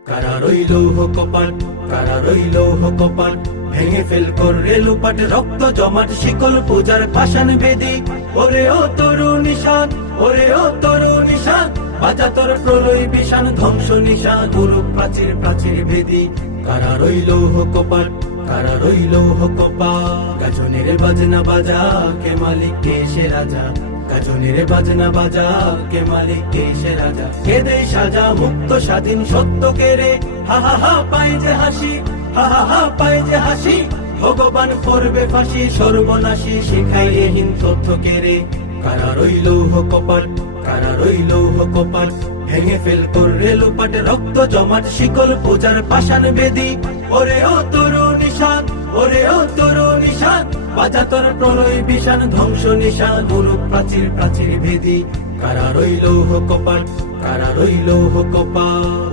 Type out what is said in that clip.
কারা রইল কপাট, কারা রইল কপাট, ভেঙে ফেল করে লুপাট, রক্ত জমাট শিকল পূজার পাষাণ বেদি। ওরে ও তরু নিশান, ওরে ও তরু নিশান, বাজা তোর প্রলয় বিষান, ধ্বংস নিশান, গুরু প্রাচীর প্রাচীর ভেদি। কারা রইল কপাট, কারা রইল কপাট, গাজনের বাজনা বাজা, কে মালিক কে সে রাজা। গাজনের বাজনা বাজা, কে মালিক কে সে রাজা। কে দেয় সাজা মুক্ত স্বাধীন সত্য কে রে, হা হা হা পায় যে হাসি, হা হা হা পায় যে হাসি। ভগবান করবে ফাঁসি, সর্বনাশী শিখাইয়ে হীন তথ্য কে রে। কারা রইল কপাট, কারা রইল কপাট, ভেঙে ফেল করে লুপাট, রক্ত জমাট শিকল পূজার পাষাণ বেদি। ওরে ও তরু নিশান, ওরে ও তরু নিশান, বাজা তোর প্রলয় বিষান, ধ্বংস নিশান, গুরু প্রাচীর প্রাচীর ভেদি। কারা রইল কপাট, কারা রইল কপাট।